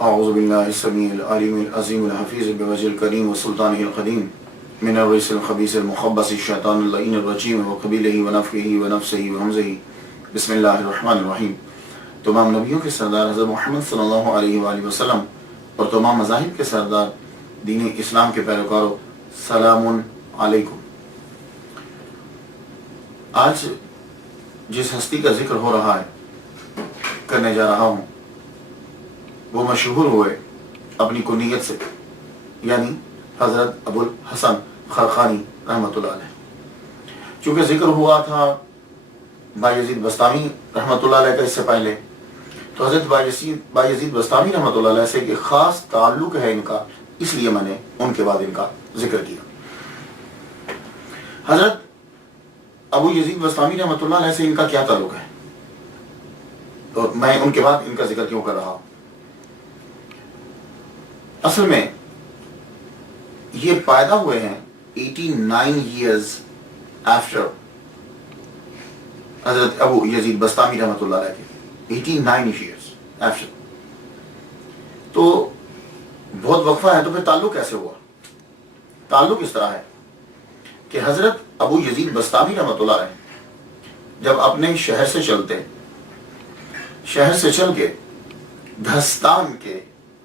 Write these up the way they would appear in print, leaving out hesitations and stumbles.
اعوذ باللہ السمیع العلیم العظیم الحفیظ بوجہ الکریم وسلطانہ القدیم من الرجس الخبیث المخبث الشیطان اللعین الرجیم وقبیلہ ونفخہ ونفسہ وہمزہ بسم اللہ الرحمن الرحیم۔ تمام نبیوں کے سردار حضرت محمد صلی اللہ علیہ وآلہ وسلم اور تمام مذاہب کے سردار دین اسلام کے پیروکاروں، سلام علیکم۔ آج جس ہستی کا ذکر ہو رہا ہے، کرنے جا رہا ہوں، وہ مشہور ہوئے اپنی کنیت سے، یعنی حضرت ابو الحسن خرقانی رحمۃ اللہ علیہ۔ چونکہ ذکر ہوا تھا بایزید بستامی رحمۃ اللہ علیہ کا اس سے پہلے، تو حضرت بایزید بستامی رحمۃ اللہ علیہ سے ایک خاص تعلق ہے ان کا، اس لیے میں نے ان کے بعد ان کا ذکر کیا۔ حضرت ابو یزید بستامی رحمۃ اللہ علیہ سے ان کا کیا تعلق ہے، اور میں ان کے بعد ان کا ذکر کیوں کر رہا ہوں؟ اصل میں یہ پیدا ہوئے ہیں 89 years after حضرت ابو یزید بستامی رحمۃ اللہ علیہ کے، 89 years after۔ تو بہت وقفہ ہے، تو پھر تعلق کیسے ہوا؟ تعلق اس طرح ہے کہ حضرت ابو یزید بستامی رحمۃ اللہ علیہ جب اپنے شہر سے چل کے دھستان کے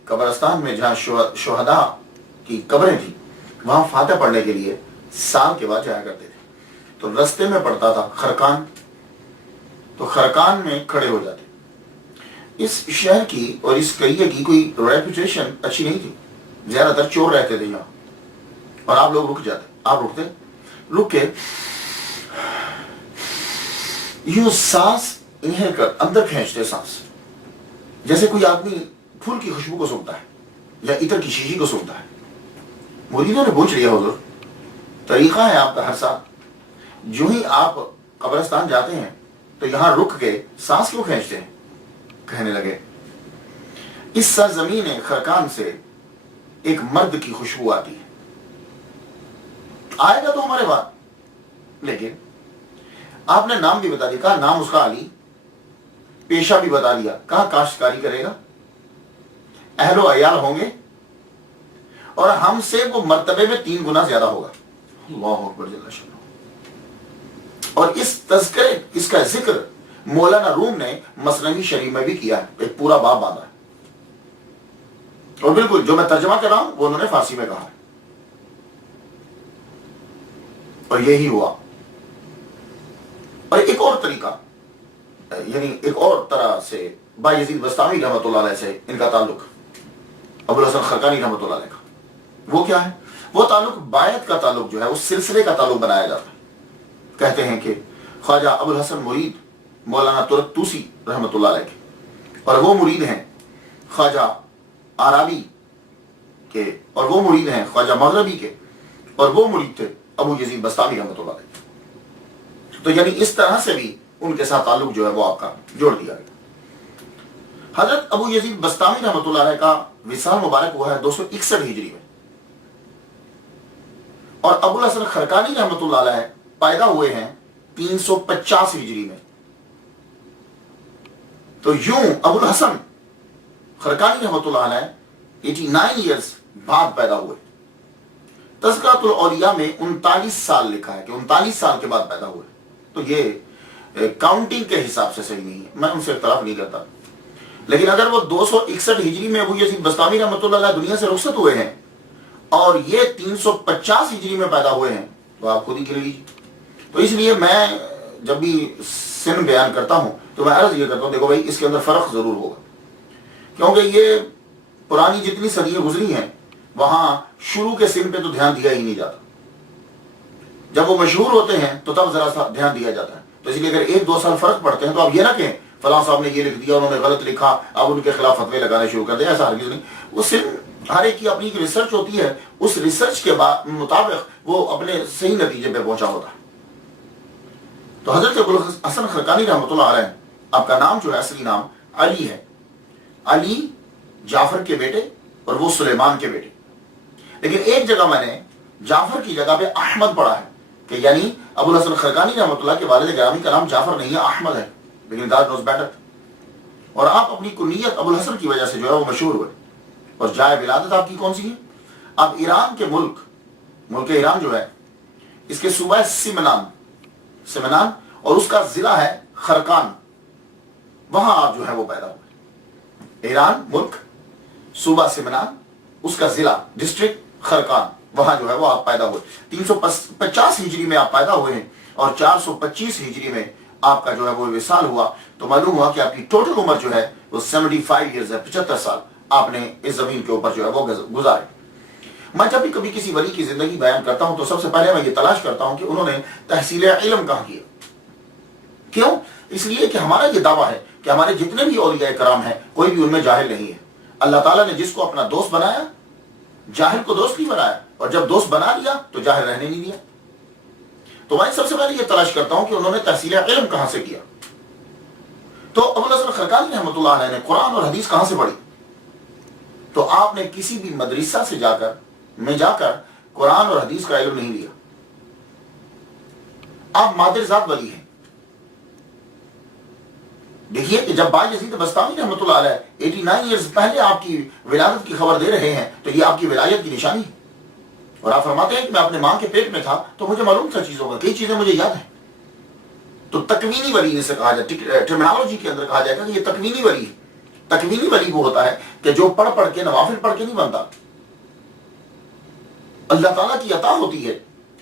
قبرستان میں جہاں شہداء کی قبریں تھیں، وہاں فاتح پڑھنے کے لیے سال کے بعد جایا کرتے تھے، تو رستے میں پڑتا تھا خرقان، تو خرقان میں کھڑے ہو جاتے۔ اس شہر کی اور اس قریے کی کوئی ریپوٹیشن اچھی نہیں تھی، زیادہ تر چور رہتے تھے یہاں، اور آپ لوگ رک کے یوں سانس انہیل کر اندر کھینچتے، سانس جیسے کوئی آدمی پھول کی خوشبو کو سونگتا ہے یا عطر کی شیشی کو سونگتا ہے۔ مریدوں نے پوچھ لیا، حضور طریقہ ہے آپ کا ہر سال، جو ہی آپ قبرستان جاتے ہیں تو یہاں رک کے سانس کیوں کھینچتے ہیں؟ کہنے لگے، اس سرزمین خرقان سے ایک مرد کی خوشبو آتی ہے، آئے گا تو ہمارے بعد، لیکن آپ نے نام بھی بتا دیا، کہا نام اس کا علی، پیشہ بھی بتا دیا، کہا کاشتکاری کرے گا، اہل و عیال ہوں گے، اور ہم سے وہ مرتبے میں 3 گنا زیادہ ہوگا۔ اللہ اکبر جل شانہ۔ اور اس کا ذکر مولانا روم نے مثنوی شریف میں بھی کیا ہے، ایک پورا باب باندھا ہے، اور بالکل جو میں ترجمہ کر رہا ہوں وہ انہوں نے فارسی میں کہا ہے، اور یہی ہوا۔ اور ایک اور طریقہ، یعنی ایک اور طرح سے بایزید بستامی رحمۃ اللہ علیہ سے ان کا تعلق، ابو الحسن خرقانی رحمۃ اللہ علیہ کا، وہ کیا ہے؟ وہ تعلق بایت کا تعلق جو ہے، اس سلسلے کا تعلق بنایا جاتا ہے۔ کہتے ہیں کہ خواجہ ابو الحسن مرید مولانا ترک توسی رحمۃ اللہ علیہ کے، اور وہ مرید ہیں خواجہ آرابی کے، اور وہ مرید ہیں خواجہ مغربی کے، اور وہ مرید تھے ابو یزید بستامی رحمۃ اللہ علیہ۔ تو یعنی اس طرح سے بھی ان کے ساتھ تعلق جو ہے وہ آپ کا جوڑ دیا گیا۔ حضرت ابو یزید بستامی رحمۃ اللہ علیہ کا وصال مبارک ہوا ہے 261 ہجری میں، اور ابو الحسن خرقانی رحمۃ اللہ علیہ پیدا ہوئے ہیں 350 ہجری میں۔ تو یوں ابو الحسن خرقانی رحمۃ اللہ علیہ 89 ایئرز بعد پیدا ہوئے۔ تذکرۃ الاولیاء میں 39 سال لکھا ہے کہ 39 سال کے بعد پیدا ہوئے، تو یہ کاؤنٹنگ کے حساب سے صحیح نہیں ہے، میں ان سے اختلاف نہیں کرتا، لیکن اگر وہ 261 ہجری میں ابو یزید بستامی رحمۃ اللہ علیہ دنیا سے رخصت ہوئے ہیں اور یہ 350 ہجری میں پیدا ہوئے ہیں، تو آپ خود ہی گن لیجیے۔ تو اس لیے میں جب بھی سن بیان کرتا ہوں تو میں عرض یہ کرتا ہوں، دیکھو بھائی اس کے اندر فرق ضرور ہوگا، کیونکہ یہ پرانی جتنی صدیاں گزری ہیں وہاں شروع کے سن پہ تو دھیان دیا ہی نہیں جاتا، جب وہ مشہور ہوتے ہیں تو تب ذرا سا دھیان دیا جاتا ہے۔ تو اس لیے اگر 1-2 سال فرق پڑتے ہیں تو آپ یہ نہ کہیں فلاں صاحب نے یہ لکھ دیا، انہوں نے غلط لکھا، اب ان کے خلاف فتوے لگانے شروع کر دیں، ایسا ہرگز نہیں۔ وہ صرف ہر ایک کی اپنی ایک ریسرچ ہوتی ہے، اس ریسرچ کے مطابق وہ اپنے صحیح نتیجے پہ پہنچا ہوتا ہے۔ تو حضرت ابو الحسن خرقانی رحمۃ اللہ علیہ، آپ کا نام جو ہے اصلی نام علی ہے، علی جعفر کے بیٹے اور وہ سلیمان کے بیٹے، لیکن ایک جگہ میں نے جعفر کی جگہ پہ احمد پڑھا ہے، کہ یعنی ابو الحسن خرقانی رحمۃ اللہ کے والد گرامی کا نام جعفر نہیں ہے، احمد ہے، لیکن God knows better۔ اور آپ اپنی کنیت ابو الحسن کی وجہ سے جو ہے وہ مشہور ہوئے۔ اور جائے ولادت آپ کی کون سی ہے؟ اب ایران کے ملک ایران جو ہے، اس کے صوبہ ہے سمنان اور اس کا ضلع ہے خرقان، وہاں آپ جو ہے وہ پیدا ہوئے۔ ایران ملک، صوبہ سمنان، اس کا ضلع ڈسٹرکٹ خرقان، وہاں جو ہے وہ آپ پیدا ہوئے۔ 350 ہجری میں آپ پیدا ہوئے ہیں اور 425 ہجری میں آپ کا جو ہے وہ وصال ہوا، تو معلوم ہوا کہ آپ کی ٹوٹل عمر جو ہے وہ 75 ایئرز ہے، 75 سال آپ نے اس زمین کے اوپر جو ہے وہ گزارے۔ میں جب بھی کبھی کسی ولی کی زندگی بیان کرتا ہوں تو سب سے پہلے میں یہ تلاش کرتا ہوں کہ انہوں نے تحصیل علم کہاں کیا۔ کیوں؟ اس لیے کہ ہمارا یہ دعویٰ ہے کہ ہمارے جتنے بھی اولیاء کرام ہیں کوئی بھی ان میں جاہل نہیں ہے۔ اللہ تعالیٰ نے جس کو اپنا دوست بنایا، جاہل کو دوست نہیں بنایا، اور جب دوست بنا لیا تو جاہل رہنے نہیں دیا۔ تو میں سب سے پہلے یہ تلاش کرتا ہوں کہ انہوں نے تحصیل علم کہاں سے کیا۔ تو ابو الحسن خرقانی رحمۃ اللہ علیہ نے قرآن اور حدیث کہاں سے پڑھی؟ تو آپ نے کسی بھی مدرسہ سے جا کر قرآن اور حدیث کا علم نہیں لیا۔ آپ مادر ذات ولی ہیں۔ دیکھیے کہ جب باجزید بستامی رحمۃ اللہ علیہ 89 ایئرز پہلے آپ کی ولادت کی خبر دے رہے ہیں تو یہ آپ کی ولایت کی نشانی ہے۔ اور آپ فرماتے ہیں کہ میں اپنے ماں کے پیٹ میں تھا تو مجھے معلوم تھا چیزوں کا، کئی چیزیں مجھے یاد ہیں۔ تو تکوینی ولی سے کہا جائے، ٹرمینالوجی کے اندر کہا جائے گا کہ یہ تکوینی ولی ہے۔ تکوینی ولی وہ ہوتا ہے کہ جو پڑھ کے نوافل پڑھ کے نہیں بنتا، اللہ تعالیٰ کی عطا ہوتی ہے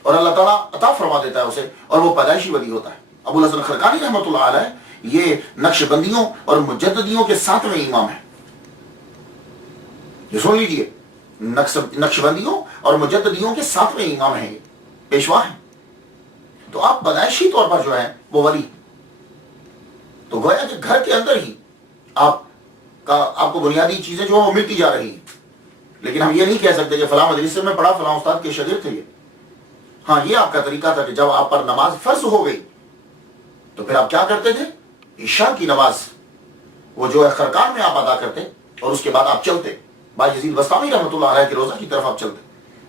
اور اللہ تعالیٰ عطا فرما دیتا ہے اسے، اور وہ پیدائشی ولی ہوتا ہے۔ ابو الحسن خرقانی رحمۃ اللہ علیہ یہ نقش بندیوں اور مجددیوں کے 7ویں امام ہیں۔ یہ سن لیجیے، نقش بندیوں اور مجددیوں کے 7ویں امام ہیں، یہ پیشوا ہیں۔ تو آپ پیدائشی طور پر جو ہے وہ ولی، تو گویا کہ گھر کے اندر ہی آپ کو بنیادی چیزیں جو ہیں وہ ملتی جا رہی ہیں۔ لیکن ہم یہ نہیں کہہ سکتے کہ فلاں مدرسے میں پڑھا، فلاں استاد کے شاگرد تھے یہ۔ ہاں، یہ آپ کا طریقہ تھا کہ جب آپ پر نماز فرض ہو گئی تو پھر آپ کیا کرتے تھے؟ عشاء کی نماز وہ جو ہے خرقان میں آپ ادا کرتے اور اس کے بعد آپ چلتے باجزید بستامی رحمۃ اللہ علیہ کے روزہ کی طرف آپ چلتے۔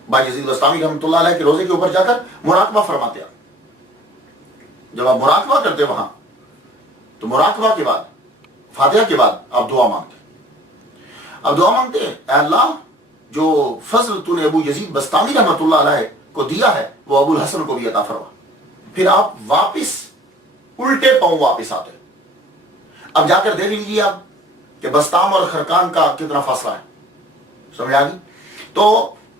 باجزید بستامی رحمۃ اللہ علیہ کے روزے کے اوپر جا کر مراقبہ فرماتے آپ۔ جب آپ مراقبہ کرتے وہاں تو مراقبہ کے بعد، فاتحہ کے بعد آپ دعا مانگتے۔ اب دعا مانگتے ہیں، اے اللہ جو فضل تو نے ابو یزید بستامی رحمۃ اللہ علیہ کو دیا ہے وہ ابو الحسن کو بھی عطا فرما۔ پھر آپ واپس الٹے پاؤں واپس آتے۔ اب جا کر دیکھ لیجیے آپ کہ بستام اور خرقان کا کتنا فاصلہ ہے، سمجھ آ گئی؟ تو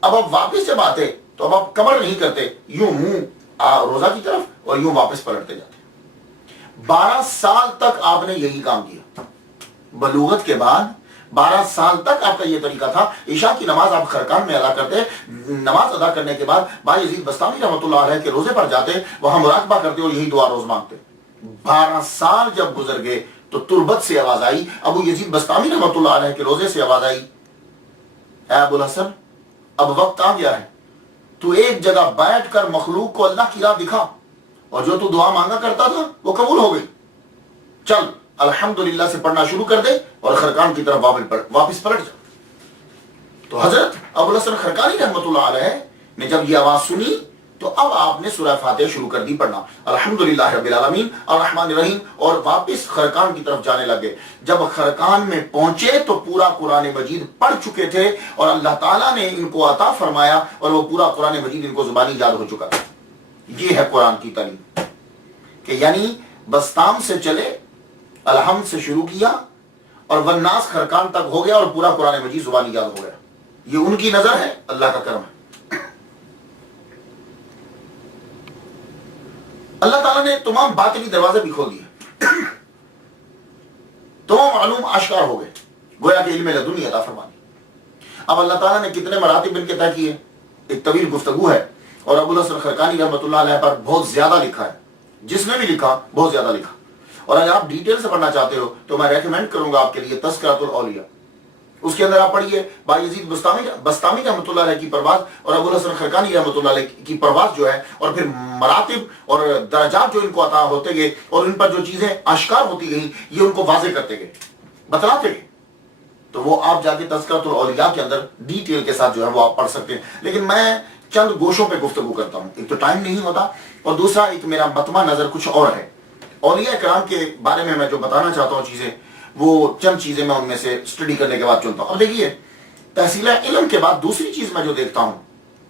اب آپ واپس جب آتے تو اب آپ کمر نہیں کرتے، یوں منہ روزہ کی طرف اور یوں واپس پلٹتے جاتے۔ 12 سال تک آپ نے یہی کام کیا۔ بلوغت کے بعد 12 سال تک آپ کا یہ طریقہ تھا۔ عشاء کی نماز آپ خرقان میں ادا کرتے، نماز ادا کرنے کے بعد باجزید بستامی رحمۃ اللہ علیہ کے روزے پر جاتے، وہاں مراقبہ کرتے اور یہی دعا روز مانگتے۔ 12 سال جب گزر گئے تو تربت سے آواز آئی، ابو یزید بستامی رحمۃ اللہ علیہ کے روزے سے آواز آئی، اے ابو الحسن اب وقت آ گیا ہے، تو ایک جگہ بیٹھ کر مخلوق کو اللہ کی راہ دکھا، اور جو تو دعا مانگا کرتا تھا وہ قبول ہو گئی، چل الحمدللہ سے پڑھنا شروع کر دے اور خرقان کی طرف واپس پلٹ جا۔ تو حضرت ابو الحسن خرقانی رحمۃ اللہ علیہ نے جب یہ آواز سنی تو اب آپ نے سورہ فاتحہ شروع کر دی پڑھنا، الحمدللہ رب العالمین الرحمن الرحیم، اور واپس خرقان کی طرف جانے لگے۔ جب خرقان میں پہنچے تو پورا قرآن مجید پڑھ چکے تھے اور اللہ تعالیٰ نے ان کو عطا فرمایا اور وہ پورا قرآن مجید ان کو زبانی یاد ہو چکا تھا۔ یہ ہے قرآن کی تعلیم، کہ یعنی بستام سے چلے، الحمد سے شروع کیا اور والناس خرقان تک ہو گیا اور پورا قرآن مجید زبانی یاد ہو گیا۔ یہ ان کی نظر ہے، اللہ کا کرم ہے۔ اللہ تعالیٰ نے تمام باطنی دروازے بھی کھول دیے، تمام علوم آشکار ہو گئے، گویا کہ علم لدنی عطا فرما دی۔ اب اللہ تعالیٰ نے کتنے مراتب ان کے طے کیے، ایک طویل گفتگو ہے، اور ابو الحسن خرقانی رحمۃ اللہ علیہ پر بہت زیادہ لکھا ہے، جس نے بھی لکھا بہت زیادہ لکھا۔ اور اگر آپ ڈیٹیل سے پڑھنا چاہتے ہو تو میں ریکمینڈ کروں گا آپ کے لیے تذکرۃ الاولیاء، اس کے اندر آپ پڑھیے باجزید بستامی رحمۃ اللہ علیہ کی پرواز اور ابو الحسن خرقانی رحمۃ اللہ علیہ کی پرواز جو ہے، اور پھر مراتب اور درجات جو ان کو عطا ہوتے گئے اور ان پر جو چیزیں آشکار ہوتی گئیں یہ ان کو واضح کرتے گئے، بتلاتے گئے۔ تو وہ آپ جا کے تذکرۃ الاولیاء کے اندر ڈیٹیل کے ساتھ جو ہے وہ آپ پڑھ سکتے ہیں، لیکن میں چند گوشوں پہ گفتگو کرتا ہوں، ایک تو ٹائم نہیں ہوتا، اور دوسرا ایک میرا مطمع نظر کچھ اور ہے۔ اولیاء کرام کے بارے میں جو بتانا چاہتا ہوں چیزیں، وہ چند چیزیں میں ان میں سے اسٹڈی کرنے کے بعد چنتا ہوں۔ اب دیکھیے تحصیل علم کے بعد دوسری چیز میں جو دیکھتا ہوں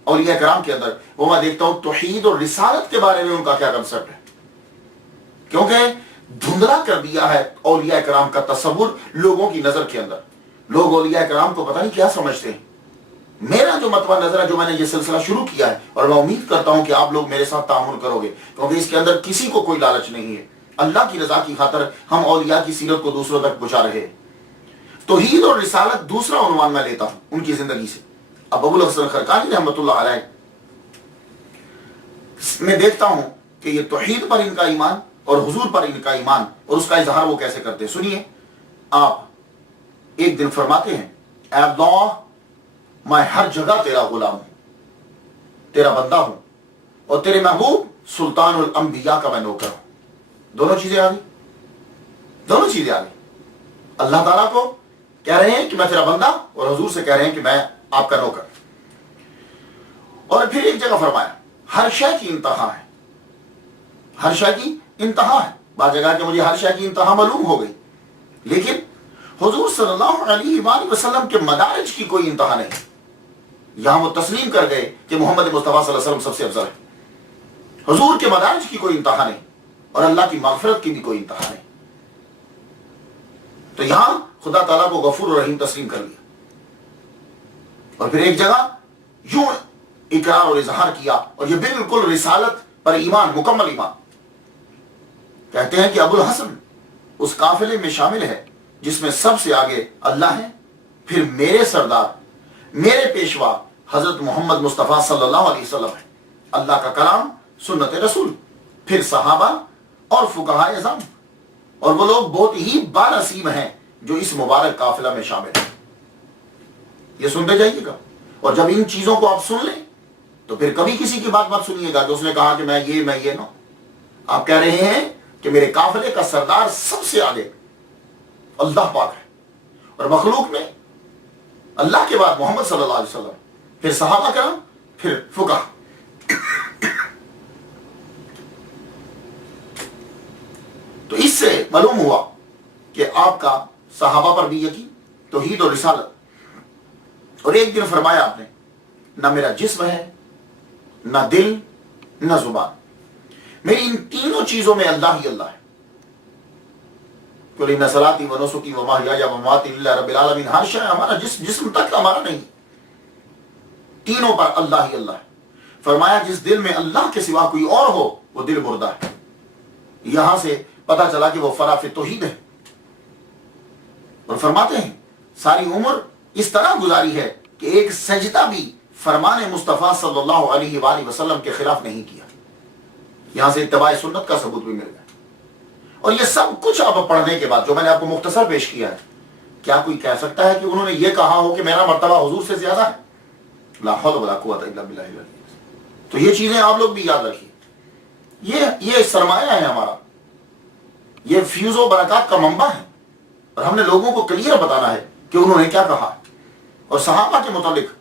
اولیاء کرام کے اندر، وہ میں دیکھتا ہوں توحید اور رسالت کے بارے میں ان کا کیا کنسپٹ ہے. کیونکہ دھندلا کر دیا ہے اولیاء کرام کا تصور لوگوں کی نظر کے اندر. لوگ اولیاء کرام کو پتہ نہیں کیا سمجھتے ہیں. میرا جو متوع نظر ہے، جو میں نے یہ سلسلہ شروع کیا ہے، اور میں امید کرتا ہوں کہ آپ لوگ میرے ساتھ تعامل کرو گے، کیونکہ اس کے اندر کسی کو کوئی لالچ نہیں ہے. اللہ کی رضا کی خاطر ہم اولیاء کی سیرت کو دوسروں تک پہنچا رہے ہیں. توحید اور رسالت دوسرا عنوان میں لیتا ہوں ان کی زندگی سے. اب ابو الحسن خرقانی رحمۃ اللہ علیہ میں دیکھتا ہوں کہ یہ توحید پر ان کا ایمان اور حضور پر ان کا ایمان اور اس کا اظہار وہ کیسے کرتے ہیں. سنیے، آپ ایک دن فرماتے ہیں، اے اللہ، میں ہر جگہ تیرا غلام ہوں، تیرا بندہ ہوں، اور تیرے محبوب سلطان الانبیاء کا میں نوکر ہوں. دونوں چیزیں آ گئی، دونوں چیزیں آ گئی. اللہ تعالیٰ کو کہہ رہے ہیں کہ میں تیرا بندہ، اور حضور سے کہہ رہے ہیں کہ میں آپ کا نوکر. اور پھر ایک جگہ فرمایا ہر شے کی انتہا ہے، ہر شے کی انتہا ہے. بعض جگہ کہ مجھے ہر شے کی انتہا معلوم ہو گئی، لیکن حضور صلی اللہ علیہ وآلہ وسلم کے مدارج کی کوئی انتہا نہیں. یہاں وہ تسلیم کر گئے کہ محمد مصطفیٰ صلی اللہ علیہ وسلم سب سے افضل ہے. حضور کے مدارج کی کوئی انتہا نہیں، اور اللہ کی مغفرت کی بھی کوئی انتہا نہیں. تو یہاں خدا تعالیٰ کو غفور و رحیم تسلیم کر لیا. اور پھر ایک جگہ یوں اقرار اور اظہار کیا، اور یہ بالکل رسالت پر ایمان، مکمل ایمان. کہتے ہیں کہ ابو الحسن اس قافلے میں شامل ہے جس میں سب سے آگے اللہ ہے، پھر میرے سردار، میرے پیشوا حضرت محمد مصطفیٰ صلی اللہ علیہ وسلم ہے، اللہ کا کلام، سنت رسول، پھر صحابہ اور فقہاء اعظام، اور وہ لوگ بہت ہی بانصیب ہیں جو اس مبارک قافلہ میں شامل ہیں. یہ سنتے جائیے گا، اور جب ان چیزوں کو آپ سن لیں تو پھر کبھی کسی کی بات مت سنیے گا کہ اس نے کہا کہ میں یہ نو. آپ کہہ رہے ہیں کہ میرے قافلے کا سردار سب سے آگے اللہ پاک ہے، اور مخلوق میں اللہ کے بعد محمد صلی اللہ علیہ وسلم، پھر صحابہ کرام، پھر فقہاء. تو اس سے معلوم ہوا کہ آپ کا صحابہ پر بھی یقین، توحید اور رسالت. اور ایک دن فرمایا آپ نے، نہ میرا جسم ہے، نہ دل، نہ زبان، میری ان تینوں چیزوں میں اللہ ہی اللہ ہے. قُلْ إِنَّ صَلَاتِي وَنُسُكِي وَمَحْيَايَ وَمَمَاتِي لِلَّهِ رَبِّ الْعَالَمِينَ. ہر شے ہمارا جسم تک ہمارا نہیں، تینوں پر اللہ ہی اللہ ہے. فرمایا جس دل میں اللہ کے سوا کوئی اور ہو وہ دل مردہ ہے. یہاں سے پتا چلا کہ وہ فرا فی توحید ہے. اور فرماتے ہیں ساری عمر اس طرح گزاری ہے کہ ایک سجدہ بھی فرمان مصطفیٰ صلی اللہ علیہ وآلہ وسلم کے خلاف نہیں کیا. یہاں سے اتباع سنت کا ثبوت بھی مل گیا. اور یہ سب کچھ آپ پڑھنے کے بعد جو میں نے آپ کو مختصر پیش کیا ہے، کیا کوئی کہہ سکتا ہے کہ انہوں نے یہ کہا ہو کہ میرا مرتبہ حضور سے زیادہ ہے؟ لا حول ولا قوت الا باللہ العلی العظیم. تو یہ چیزیں آپ لوگ بھی یاد رکھیے. یہ سرمایہ ہے ہمارا، یہ فیوز و برکات کا منبع ہے، اور ہم نے لوگوں کو کلیئر بتانا ہے کہ انہوں نے کیا کہا. اور صحابہ کے متعلق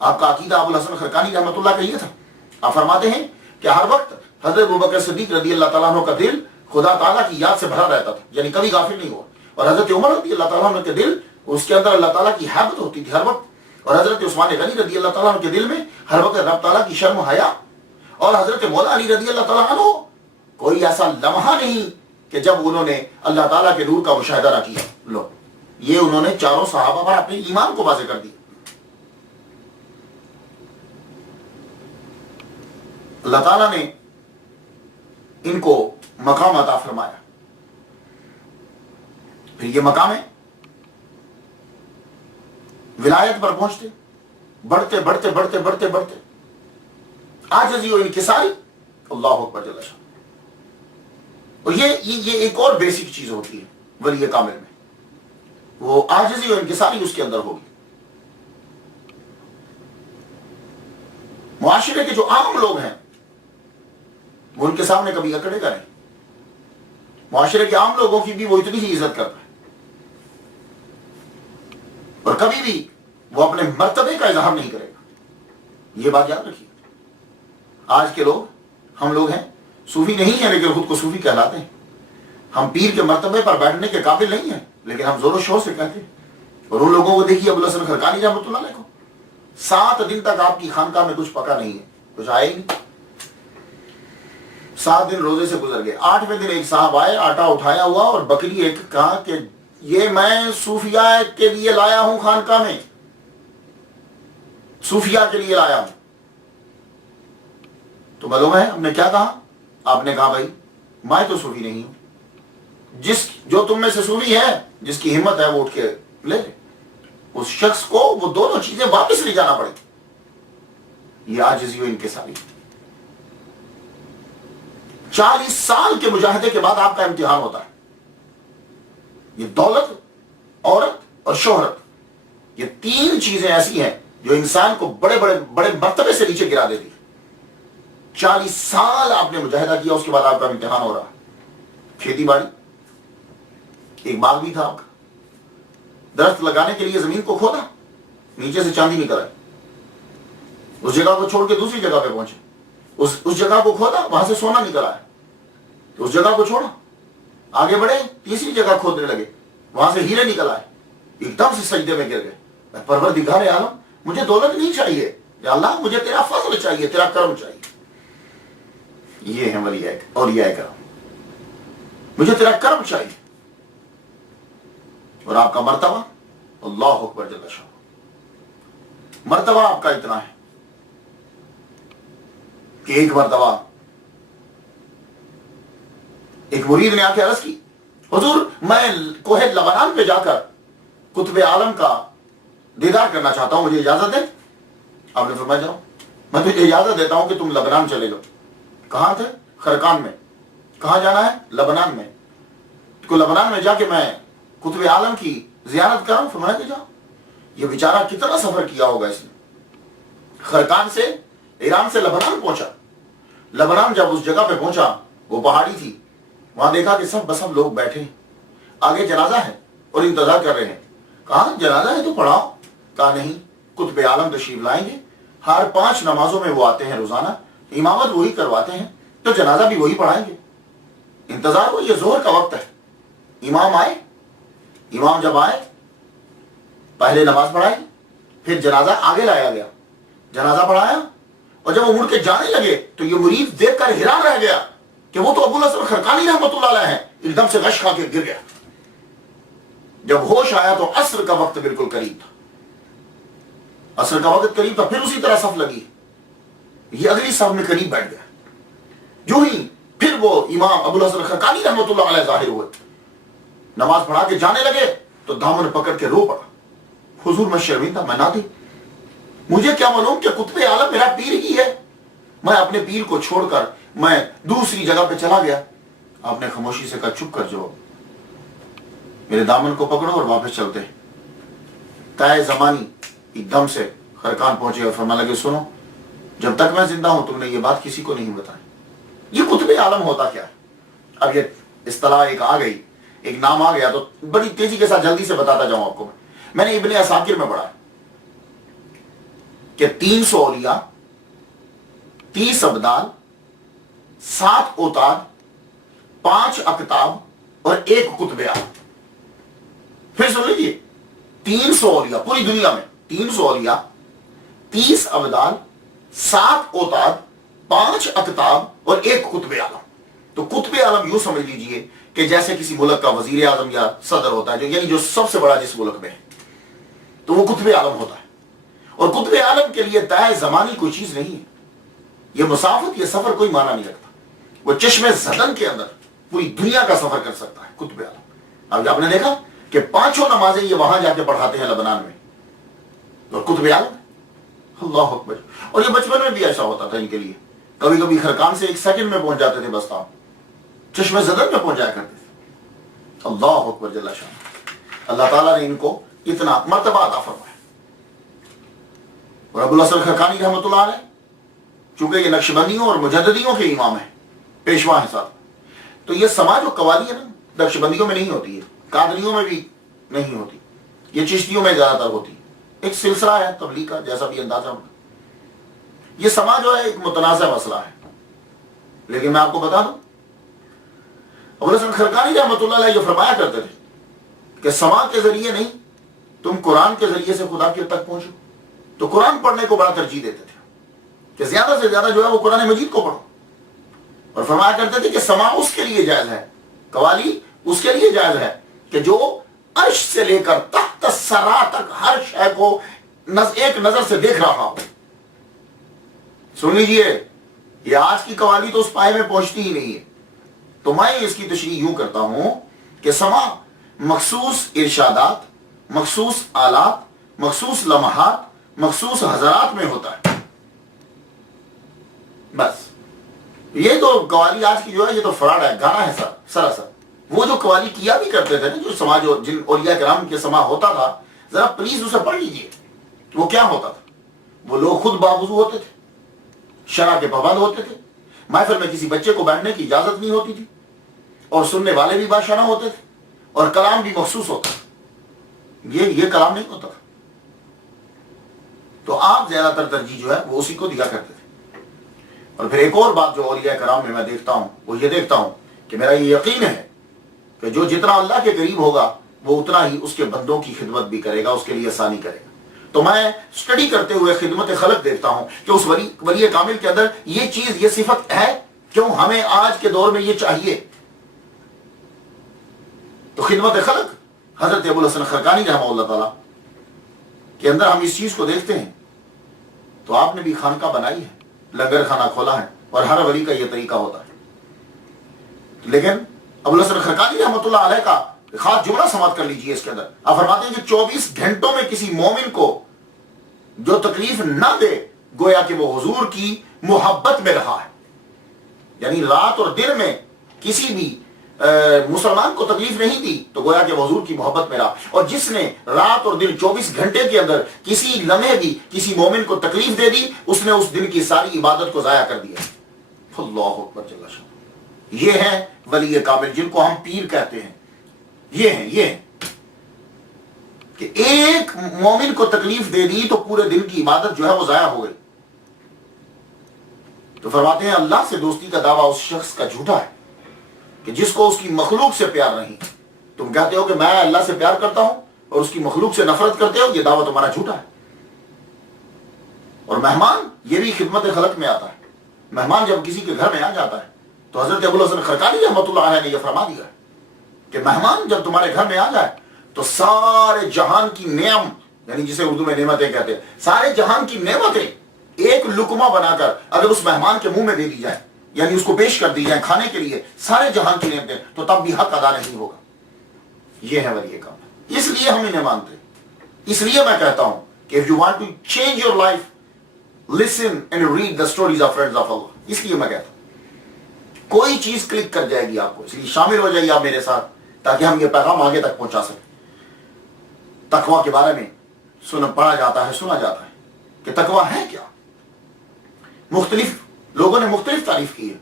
آپ کا عقیدہ ابو الحسن خرقانی رحمۃ اللہ کا یہ تھا. آپ فرماتے ہیں کہ ہر وقت حضرت ابوبکر صدیق رضی اللہ تعالیٰ عنہ کا دل خدا تعالیٰ کی یاد سے بھرا رہتا تھا، یعنی کبھی غافل نہیں ہوا. اور حضرت عمر رضی اللہ تعالیٰ عنہ کے دل، اس کے اندر اللہ تعالیٰ کی حیبت ہوتی تھی ہر وقت. اور حضرت عثمان غنی رضی اللہ تعالیٰ عنہ کے دل میں ہر وقت رب تعالیٰ کی شرم و حیا. اور حضرت مولا علی رضی اللہ تعالیٰ عنہ، کوئی ایسا لمحہ نہیں کہ جب انہوں نے اللہ تعالیٰ کے نور کا مشاہدہ نہ کیا. لو، یہ انہوں نے چاروں صحابہ پر اپنے ایمان کو واضح کر دیا. اللہ تعالیٰ نے ان کو مقام عطا فرمایا. پھر یہ مقام ہے ولایت پر پہنچتے، بڑھتے بڑھتے بڑھتے بڑھتے بڑھتے عاجزی اور انکساری. اللہ اکبر جل شانہ. اور یہ ایک اور بیسک چیز ہوتی ہے ولی کامل میں، وہ عاجزی اور انکساری اس کے اندر ہوگی. معاشرے کے جو عام لوگ ہیں وہ ان کے سامنے کبھی اکڑے گا نہیں. معاشرے کے عام لوگوں کی بھی وہ اتنی ہی عزت کرتا ہے، اور کبھی بھی وہ اپنے مرتبے کا اظہار نہیں کرے گا. یہ بات یاد رکھیے. آج کے لوگ، ہم لوگ ہیں صوفی نہیں ہیں لیکن خود کو صوفی کہلاتے ہیں. ہم پیر کے مرتبے پر بیٹھنے کے قابل نہیں ہیں لیکن ہم زور و شور سے کہتے ہیں اور ان لوگوں کو دیکھیے ابوالحسن خرقانی رحمۃ اللہ علیہ کو 7 دن تک آپ کی خانقاہ میں کچھ پکا نہیں ہے، کچھ آئے ہی نہیں، 7 دن روزے سے گزر گئے۔ 8ویں دن ایک صاحب آئے، آٹا اٹھایا ہوا اور بکری ایک، کہا کہ یہ میں صوفیاء کے لیے لایا ہوں، خانقاہ میں صوفیاء کے لیے لایا ہوں۔ تو معلوم ہے ہم نے کیا کہا؟ آپ نے کہا بھائی میں تو صوفی نہیں ہوں، جو تم میں سے صوفی ہے، جس کی ہمت ہے وہ اٹھ کے لے لے۔ اس شخص کو وہ دونوں چیزیں واپس لے جانا پڑے گی۔ یہ عاجزی و انکساری، 40 سال کے مجاہدے کے بعد آپ کا امتحان ہوتا ہے۔ یہ دولت، عورت اور شہرت، یہ 3 چیزیں ایسی ہیں جو انسان کو بڑے مرتبے سے نیچے گرا دیتی ہے۔ 40 سال آپ نے مجاہدہ کیا، اس کے بعد آپ کا امتحان ہو رہا ہے۔ کھیتی باڑی، ایک باغ بھی تھا آپ کا، درخت لگانے کے لیے زمین کو کھودا، نیچے سے چاندی نکل آئی، اس جگہ کو چھوڑ کے دوسری جگہ پہ پہنچے، اس جگہ کو کھودا، وہاں سے سونا نکل آیا، تو اس جگہ کو چھوڑا، آگے بڑھے، تیسری جگہ کھودنے لگے، وہاں سے ہیرے نکل آئے، ایک دم سے سجدے میں گر گئے، پروردگار عالم مجھے دولت نہیں چاہیے، یا اللہ مجھے تیرا فضل چاہیے، تیرا کرم چاہیے۔ یہ ہے اولیاء کرام، مجھے تیرا کرم چاہیے۔ اور آپ کا مرتبہ، اللہ اکبر جل شانہ، مرتبہ آپ کا اتنا ہے کہ ایک مرتبہ ایک مرید نے آ کے عرض کی، حضور میں کوہ لبنان پہ جا کر قطب عالم کا دیدار کرنا چاہتا ہوں، مجھے اجازت دیں؟ آپ نے فرمایا جاؤ، میں تجھے اجازت دیتا ہوں کہ تم لبنان چلے جاؤ۔ کہاں تھے؟ خرقان میں۔ کہاں جانا ہے؟ لبنان میں۔ کو لبنان میں جا کے میں قطب عالم کی زیارت کروں؟ فرمایا کہ جاؤ۔ یہ بیچارہ کتنا سفر کیا ہوگا اس نے، خرقان سے، ایران سے لبنان پہنچا۔ لبنان جب اس جگہ پہ پہنچا، وہ پہاڑی تھی، وہاں دیکھا کہ سب بسب لوگ بیٹھے، آگے جنازہ ہے اور انتظار کر رہے ہیں۔ کہا جنازہ ہے تو پڑھاؤ۔ کہا نہیں، قطب عالم تشریف لائیں گے، ہر 5 نمازوں میں وہ آتے ہیں روزانہ، امامت وہی کرواتے ہیں، تو جنازہ بھی وہی پڑھائیں گے۔ انتظار ہو، یہ ظہر کا وقت ہے، امام آئے، امام جب آئے پہلے نماز پڑھائی، پھر جنازہ آگے لایا گیا، جنازہ پڑھایا، اور جب وہ مڑ کے جانے لگے تو یہ مرید دیکھ کر حیران رہ گیا کہ وہ تو ابوالحسن خرقانی رحمۃ اللہ علیہ ہیں۔ ایک دم سے غش کھا کے گر گیا۔ جب ہوش آیا تو عصر کا وقت بالکل قریب تھا، عصر کا وقت قریب تھا، پھر اسی طرح صف لگی، یہ اگلی صف میں قریب بیٹھ گیا۔ جو ہی پھر وہ امام ابوالحسن خرقانی رحمۃ اللہ علیہ ظاہر ہوئے، نماز پڑھا کے جانے لگے تو دامن پکڑ کے رو پڑا، حضور میں شرمندہ، میں نادم، مجھے کیا معلوم کہ قطب عالم میرا پیر ہی ہے، میں اپنے پیر کو چھوڑ کر میں دوسری جگہ پہ چلا گیا۔ آپ نے خاموشی سے کہا چپ کر جاؤ، میرے دامن کو پکڑو اور واپس چلتے۔ طے زمانی ایک دم سے خرقان پہنچے اور فرمانے لگے سنو، جب تک میں زندہ ہوں تم نے یہ بات کسی کو نہیں بتائی۔ یہ قطب عالم ہوتا کیا ہے؟ اب یہ اصطلاح ایک آ گئی، ایک نام آ گیا، تو بڑی تیزی کے ساتھ جلدی سے بتاتا جاؤں آپ کو۔ میں نے ابن عساکر میں پڑھا کہ 300 اولیاء، 30 ابدال، 7 اوتاد، 5 اقطاب اور 1 قطب عالم۔ پھر سن لیجیے، 300 اولیاء پوری دنیا میں، 300 اولیاء، 30 ابدال، 7 اوتاد، 5 اقطاب اور 1 قطب عالم۔ تو قطب عالم یوں سمجھ لیجئے کہ جیسے کسی ملک کا وزیر اعظم یا صدر ہوتا ہے، یعنی جو سب سے بڑا جس ملک میں ہے، تو وہ قطب عالم ہوتا ہے۔ اور قطب عالم کے لیے طے زمانی کوئی چیز نہیں ہے، یہ مسافت، یہ سفر کوئی معنی نہیں رکھتا۔ وہ چشم زدن کے اندر پوری دنیا کا سفر کر سکتا ہے قطب عالم۔ اب آپ نے دیکھا کہ 5 نمازیں یہ وہاں جا کے پڑھاتے ہیں لبنان میں، اور قطب عالم، اللہ اکبر۔ اور یہ بچپن میں بھی ایسا ہوتا تھا ان کے لیے، کبھی کبھی خرقان سے 1 سیکنڈ میں پہنچ جاتے تھے، بس آپ چشم زدن میں پہنچ جایا کرتے تھے۔ اللہ اکبر جل شان۔ اللہ تعالیٰ نے ان کو اتنا مرتبہ عطا فرمایا۔ اور ابوالحسن خرقانی رحمۃ اللہ علیہ چونکہ یہ نقشبندیوں اور مجددیوں کے امام ہیں، پیشوا ہیں صاحب، تو یہ سماج و قوالی ہے نا، نقشبندیوں میں نہیں ہوتی ہے، قادریوں میں بھی نہیں ہوتی، یہ چشتیوں میں زیادہ تر ہوتی ہے۔ ایک سلسلہ ہے تبلیغ کا، جیسا بھی اندازہ ہوگا۔ یہ سماج جو ہے ایک متنازع مسئلہ ہے، لیکن میں آپ کو بتا دوں، ابوالحسن خرقانی رحمۃ اللہ علیہ جو فرمایا کرتے تھے کہ سماع کے ذریعے نہیں، تم قرآن کے ذریعے سے خدا کے تک پہنچو، تو قرآن پڑھنے کو بڑا ترجیح دیتے تھے کہ زیادہ سے زیادہ جو ہے وہ قرآن مجید کو پڑھو، اور فرمایا کرتے تھے کہ سماع اس کے لیے جائز ہے، قوالی اس کے لیے جائز ہے کہ جو عرش سے لے کر تحت الثری تک ہر شے کو ایک نظر سے دیکھ رہا ہو۔ سن لیجئے، یہ آج کی قوالی تو اس پائے میں پہنچتی ہی نہیں ہے۔ تو میں اس کی تشریح یوں کرتا ہوں کہ سماع مخصوص ارشادات، مخصوص آلات، مخصوص لمحات، مخصوص حضرات میں ہوتا ہے، بس۔ یہ تو قوالی آج کی جو ہے یہ تو فراڈ ہے، گانا ہے سراسر۔ وہ جو قوالی کیا بھی کرتے تھے نا، جو سماع جو جن اولیاء کرام کے سماع ہوتا تھا، ذرا پلیز اسے پڑھ لیجئے۔ وہ کیا ہوتا تھا؟ وہ لوگ خود باوضو ہوتے تھے، شرع کے پابند ہوتے تھے، محفل میں کسی بچے کو بیٹھنے کی اجازت نہیں ہوتی تھی، اور سننے والے بھی باشرہ ہوتے تھے، اور کلام بھی مخصوص ہوتا تھا۔ یہ کلام نہیں ہوتا تھا۔ تو آپ زیادہ تر ترجیح جو ہے وہ اسی کو دیا کرتے تھے۔ اور پھر ایک اور بات جو اولیاء کرام میں دیکھتا ہوں، وہ یہ دیکھتا ہوں کہ میرا یہ یقین ہے کہ جو جتنا اللہ کے قریب ہوگا وہ اتنا ہی اس کے بندوں کی خدمت بھی کرے گا، اس کے لیے آسانی کرے گا۔ تو میں اسٹڈی کرتے ہوئے خدمت خلق دیکھتا ہوں کہ اس ولی کامل کے اندر یہ چیز، یہ صفت ہے، کیوں ہمیں آج کے دور میں یہ چاہیے۔ تو خدمت خلق حضرت ابو الحسن خرقانی رحمہ اللہ تعالیٰ کے اندر ہم اس چیز کو دیکھتے ہیں۔ تو آپ نے بھی خانقاہ بنائی ہے، لنگر خانہ کھولا ہے، اور ہر ولی کا یہ طریقہ ہوتا ہے۔ لیکن ابو الحسن خرقانی رحمۃ اللہ علیہ کا خاص جملہ سماعت کر لیجئے اس کے اندر۔ آپ فرماتے ہیں کہ 24 گھنٹوں میں کسی مومن کو جو تکلیف نہ دے، گویا کہ وہ حضور کی محبت میں رہا ہے۔ یعنی رات اور دن میں کسی بھی مسلمان کو تکلیف نہیں دی تو گویا کہ وہ حضور کی محبت میں رہا، اور جس نے رات اور دن 24 گھنٹے کے اندر کسی لمحے بھی کسی مومن کو تکلیف دے دی، اس نے اس دن کی ساری عبادت کو ضائع کر دیا۔ اللہ اکبر جل شانہ۔ یہ ہے ولی کامل، جن کو ہم پیر کہتے ہیں۔ یہ ہیں کہ ایک مومن کو تکلیف دے دی تو پورے دن کی عبادت جو ہے وہ ضائع ہو گئی۔ تو فرماتے ہیں اللہ سے دوستی کا دعویٰ اس شخص کا جھوٹا ہے کہ جس کو اس کی مخلوق سے پیار نہیں۔ تم کہتے ہو کہ میں اللہ سے پیار کرتا ہوں اور اس کی مخلوق سے نفرت کرتے ہو، یہ دعویٰ تمہارا جھوٹا ہے۔ اور مہمان یہ بھی خدمت خلق میں آتا ہے۔ مہمان جب کسی کے گھر میں آ جاتا ہے تو حضرت ابو الحسن خرقانی رحمۃ اللہ علیہ نے یہ فرما دیا ہے کہ مہمان جب تمہارے گھر میں آ جائے تو سارے جہان کی نعم، یعنی جسے اردو میں نعمتیں کہتے ہیں، سارے جہان کی نعمتیں ایک لقمہ بنا کر اگر اس مہمان کے منہ میں دے دی جائے، یعنی اس کو پیش کر دی جائے کھانے کے لیے، سارے جہان کی نعمتیں، تو تب بھی حق ادا نہیں ہوگا۔ یہ ہے ولی کام۔ اس لیے ہم انہیں مانتے ہیں۔ اس لیے میں کہتا ہوں کہ if you want to change your life, listen and read the stories of friends of Allah۔ اس لیے میں کہتا ہوں کوئی چیز کلک کر جائے گی آپ کو، اس لیے شامل ہو جائیے آپ میرے ساتھ تاکہ ہم یہ پیغام آگے تک پہنچا سکیں۔ تقویٰ کے بارے میں پڑھا جاتا ہے، سنا جاتا ہے کہ تقویٰ ہے کیا۔ مختلف لوگوں نے مختلف تعریف کی ہے۔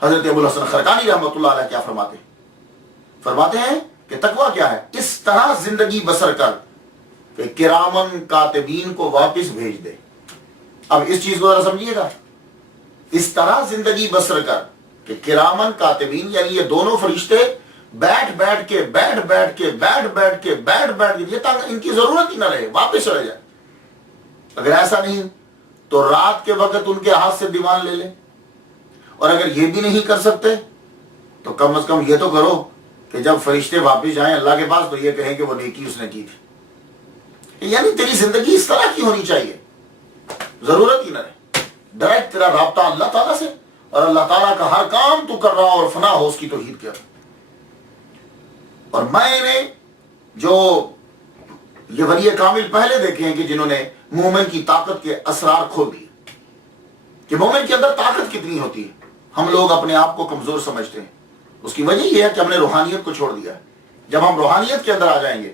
حضرت ابو الحسن خرقانی رحمۃ اللہ علیہ کیا فرماتے ہیں کہ تقویٰ کیا ہے؟ اس طرح زندگی بسر کر کہ کرامن کاتبین کو واپس بھیج دے۔ اب اس چیز کو ذرا سمجھیے گا، اس طرح زندگی بسر کر کہ کرامن کاتبین، یعنی یہ دونوں فرشتے بیٹھ کے یہ تک ان کی ضرورت ہی نہ رہے، واپس چلے جائے۔ اگر ایسا نہیں تو رات کے وقت ان کے ہاتھ سے دیوان لے لیں، اور اگر یہ بھی نہیں کر سکتے تو کم از کم یہ تو کرو کہ جب فرشتے واپس جائیں اللہ کے پاس تو یہ کہیں کہ وہ نیکی اس نے کی تھی۔ یعنی تیری زندگی اس طرح کی ہونی چاہیے، ضرورت ہی نہ رہے، ڈائریکٹ تیرا رابطہ اللہ تعالیٰ سے، اور اللہ تعالیٰ کا ہر کام تو کر رہا اور فنا ہو اس کی توحید کر۔ اور میں نے جو یہ ولی کامل پہلے دیکھے ہیں کہ جنہوں نے مومن کی طاقت کے اسرار کھول دیے، کہ مومن کے اندر طاقت کتنی ہوتی ہے۔ ہم لوگ اپنے آپ کو کمزور سمجھتے ہیں، اس کی وجہ یہ ہے کہ ہم نے روحانیت کو چھوڑ دیا ہے۔ جب ہم روحانیت کے اندر آ جائیں گے،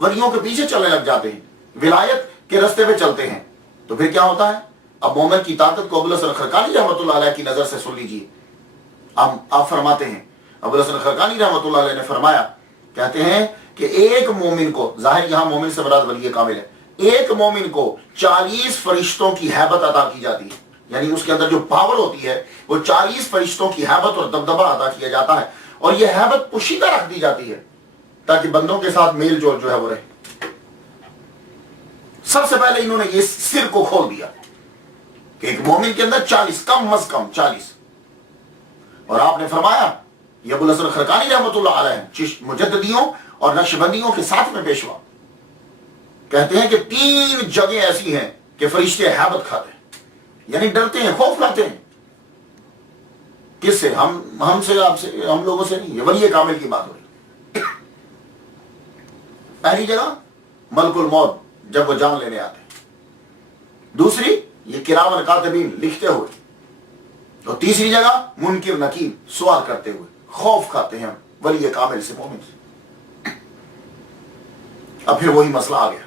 ولیوں کے پیچھے چلنے لگ جاتے ہیں، ولایت کے رستے پہ چلتے ہیں، تو پھر کیا ہوتا ہے؟ اب مومن کی طاقت کو ابو الحسن خرقانی رحمۃ اللہ علیہ کی نظر سے سن لیجیے۔ آپ فرماتے ہیں، ابو الحسن خرقانی رحمۃ اللہ علیہ نے فرمایا، کہتے ہیں کہ ایک مومن کو، ظاہر یہاں مومن سے مراد ولی کامل ہے، ایک مومن کو 40 فرشتوں کی ہیبت عطا کی جاتی ہے، یعنی اس کے اندر جو پاور ہوتی ہے وہ 40 فرشتوں کی ہیبت اور دبدبہ عطا کیا جاتا ہے، اور یہ ہیبت پوشیدہ رکھ دی جاتی ہے تاکہ بندوں کے ساتھ میل جول جو ہے وہ رہے۔ سب سے پہلے انہوں نے یہ سر کو کھول دیا کہ ایک مومن کے اندر 40 کم از کم 40. اور آپ نے فرمایا یہ ابو الحسن خرقانی رحمۃ اللہ علیہ مجددیوں اور نقشبندیوں کے ساتھ میں پیشوا کہتے ہیں کہ 3 جگہیں ایسی ہیں کہ فرشتے ہیبت کھاتے ہیں، یعنی ڈرتے ہیں، خوف کھاتے ہیں. کس سے؟ ہم سے، آپ سے، ہم لوگوں سے نہیں. یہ ولی کامل کی بات ہو رہی. پہلی جگہ ملک الموت جب وہ جان لینے آتے ہیں، دوسری یہ کرام کاتبین لکھتے ہوئے، اور تیسری جگہ منکر نکیر سوال کرتے ہوئے خوف کھاتے ہیں ولی کامل سے، مومن سے. اب پھر وہی مسئلہ آ گیا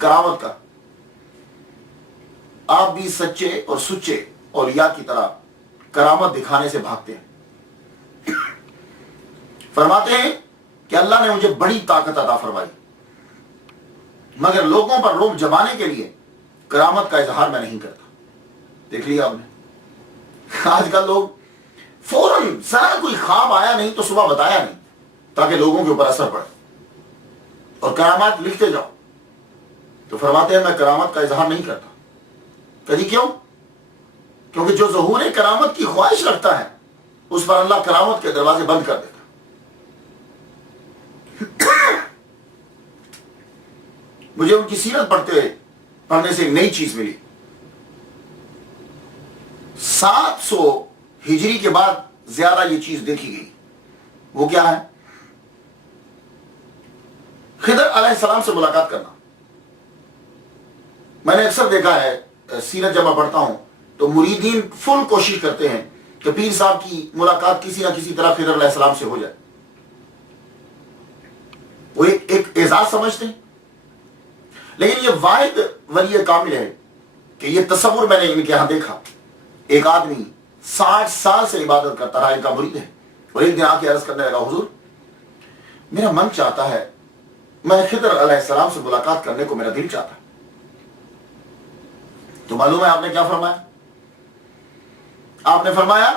کرامت کا. آپ بھی سچے اور سچے اولیاء کی طرح کرامت دکھانے سے بھاگتے ہیں. فرماتے ہیں کہ اللہ نے مجھے بڑی طاقت عطا فرمائی، مگر لوگوں پر روب جمانے کے لیے کرامت کا اظہار میں نہیں کرتا. دیکھ لیا آپ نے، آج کل لوگ فوراً ذرا کوئی خواب آیا نہیں تو صبح بتایا نہیں تاکہ لوگوں کے اوپر اثر پڑے، اور کرامات لکھتے جاؤ. تو فرماتے ہیں میں کرامت کا اظہار نہیں کرتا. کہیں کیوں؟ کیونکہ جو ظہور کرامت کی خواہش رکھتا ہے اس پر اللہ کرامت کے دروازے بند کر دیتا. مجھے ان کی سیرت پڑھنے سے ایک نئی چیز ملی. 700 ہجری کے بعد زیادہ یہ چیز دیکھی گئی. وہ کیا ہے؟ خضر علیہ السلام سے ملاقات کرنا. میں نے اکثر دیکھا ہے سیرت جب میں پڑھتا ہوں تو مریدین فل کوشش کرتے ہیں کہ پیر صاحب کی ملاقات کسی نہ کسی طرح خضر علیہ السلام سے ہو جائے. وہ ایک اعزاز سمجھتے ہیں. لیکن یہ واحد ولی کامل ہے کہ یہ تصور میں نے ان کے ہاں دیکھا. ایک آدمی 60 سال سے عبادت کرتا رہا، ان کا مرید ہے، اور ایک دن آ کے عرض کرنے لگا حضور میرا من چاہتا ہے، میں خضر علیہ السلام سے ملاقات کرنے کو میرا دل چاہتا ہے. تو معلوم ہے آپ نے کیا فرمایا؟ آپ نے فرمایا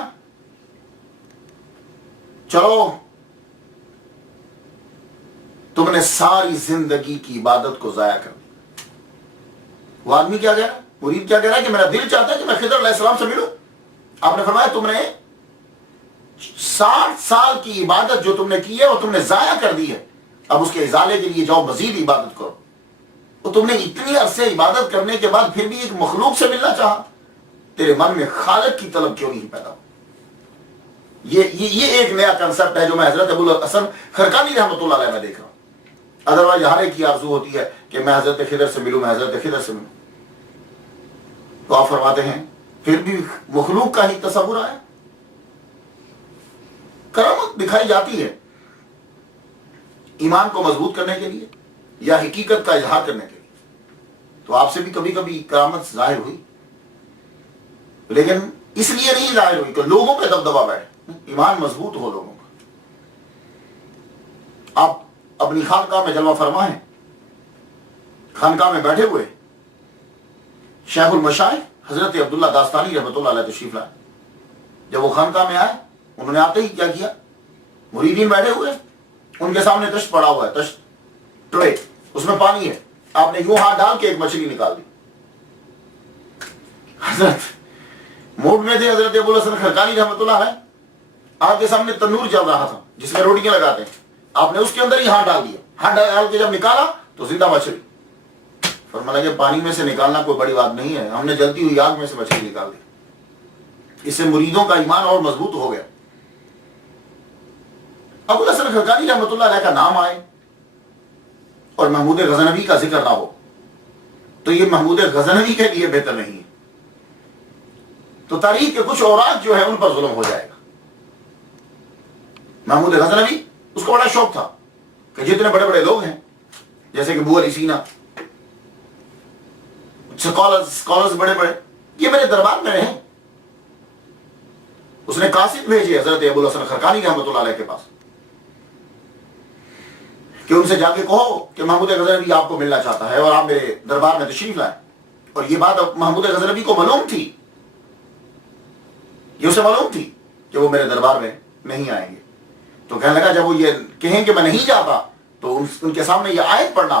چلو تم نے ساری زندگی کی عبادت کو ضائع کر دی. وہ آدمی کیا کہہ رہا ہے؟ مرید کیا کہہ رہا ہے کہ میرا دل چاہتا ہے کہ میں خضر علیہ السلام سے ملوں. آپ نے فرمایا تم نے 60 سال کی عبادت جو تم نے کی ہے وہ تم نے ضائع کر دی ہے. اب اس کے ازالے کے لیے جاؤ، مزید عبادت کرو. تو تم نے اتنی عرصے عبادت کرنے کے بعد پھر بھی ایک مخلوق سے ملنا چاہا. تیرے من میں خالق کی طلب کیوں نہیں پیدا ہو؟ یہ ایک نیا کنسپٹ ہے جو میں حضرت ابو الحسن خرقانی رحمۃ اللہ علیہ میں دیکھ رہا ہوں. ادروائز ہر ایک کی آرزو ہوتی ہے کہ میں حضرت خضر سے ملوں، میں حضرت خضر سے ملوں. تو آپ فرماتے ہیں پھر بھی مخلوق کا ہی تصور آیا. کرامت دکھائی جاتی ہے ایمان کو مضبوط کرنے کے لیے یا حقیقت کا اظہار کرنے کے لیے. تو آپ سے بھی کبھی کبھی کرامت ظاہر ہوئی، لیکن اس لیے نہیں ظاہر ہوئی کہ لوگوں پہ دبدبا بیٹھے. ایمان مضبوط ہو لوگوں کا. آپ اپنی خانقاہ میں جلوہ فرما ہیں، خانقاہ میں بیٹھے ہوئے شیخ المشائخ حضرت عبداللہ داستانی رحمۃ اللہ علیہ تشریف لائے. جب وہ خانقاہ میں آئے انہوں نے آتے ہی کیا کیا؟ مریدین بیٹھے ہوئے، ان کے سامنے تشت پڑا ہوا ہے، تشت ٹرے، اس میں پانی ہے. آپ نے یوں ہاتھ ڈال کے ایک مچھلی نکال دی. حضرت موڈ میں تھے حضرت ابو الحسن خرقانی رحمۃ اللہ علیہ. آپ کے سامنے تنور چل رہا تھا جس میں روٹیاں لگاتے ہیں. آپ نے اس کے اندر ہی ہاتھ ڈال دیا. ہاتھ ڈال کے جب نکالا تو زندہ مچھلی. فرمایا کہ پانی میں سے نکالنا کوئی بڑی بات نہیں ہے، ہم نے جلتی ہوئی آگ میں سے مچھلی نکال دی. اس سے مریدوں کا ایمان اور مضبوط ہو گیا. ابو الحسن خرقانی رحمۃ اللہ علیہ کا نام آئے اور محمود غزنوی کا ذکر نہ ہو تو یہ محمود غزنوی کے لیے بہتر نہیں ہے. تو تاریخ کے کچھ اوراق جو ہے ان پر ظلم ہو جائے گا. محمود غزنوی اس کو بڑا شوق تھا کہ جتنے بڑے بڑے لوگ ہیں جیسے کہ ابو علی سینا، اسکالرز بڑے بڑے، یہ میرے دربار میں رہیں. اس نے قاصد بھیجے حضرت ابو الحسن خرقانی رحمۃ اللہ علیہ کے پاس کہ ان سے جا کے کہو کہ محمود غزنوی آپ کو ملنا چاہتا ہے اور آپ میرے دربار میں تشریف لائیں. اور یہ بات محمود غزنوی کو معلوم تھی، یہ اسے معلوم تھی کہ وہ میرے دربار میں نہیں آئیں گے. تو کہنے لگا جب وہ یہ کہیں کہ میں نہیں جاتا تو ان کے سامنے یہ آیت پڑھنا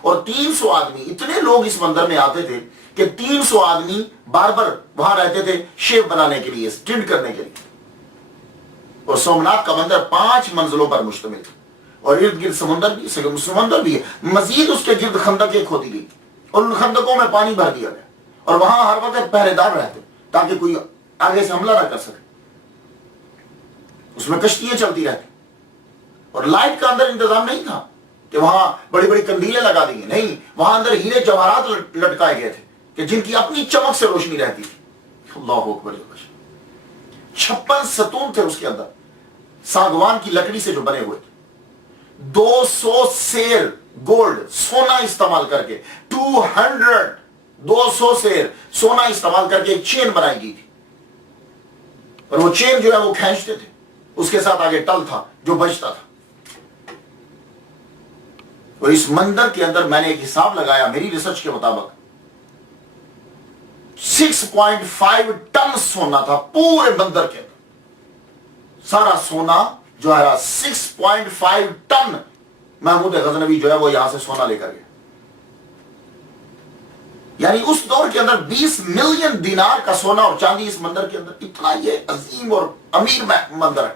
اور 300 آدمی، اتنے لوگ اس مندر میں آتے تھے کہ 300 آدمی بار بار وہاں رہتے تھے شیو بنانے کے لیے، ٹنڈ کرنے کے لیے. اور سومناتھ کا مندر 5 منزلوں پر مشتمل تھا، اور ارد گرد سمندر بھی ہے. مزید اس کے گرد خندقیں کھودی گئی اور ان خندقوں میں پانی بھر دیا گیا، اور وہاں ہر وقت پہرے دار رہتے تاکہ کوئی آگے سے حملہ نہ کر سکے. اس میں کشتیاں چلتی رہتی، اور لائٹ کا اندر انتظام نہیں تھا کہ وہاں بڑی بڑی کندیلیں لگا دی گئی، نہیں، وہاں اندر ہیرے جواہرات لٹکائے گئے تھے کہ جن کی اپنی چمک سے روشنی رہتی تھی. اللہ اکبر. 56 ستون تھے اس کے اندر، ساگوان کی لکڑی سے جو بنے ہوئے تھے. 200 سیر گولڈ سونا استعمال کر کے 200 سیر سونا استعمال کر کے ایک چین بنائی گئی تھی، اور وہ چین جو ہے وہ کھینچتے تھے، اس کے ساتھ آگے ٹل تھا جو بجتا تھا. اور اس مندر کے اندر میں نے ایک حساب لگایا، میری ریسرچ کے مطابق 6.5 ٹن سونا تھا پورے مندر کے اندر. سارا سونا جو ہے 6.5 ٹن محمود غزنوی جو ہے وہ یہاں سے سونا لے کر گیا. یعنی اس دور کے اندر 20 ملین دینار کا سونا اور چاندی اس مندر کے اندر. اتنا یہ عظیم اور امیر مندر ہے.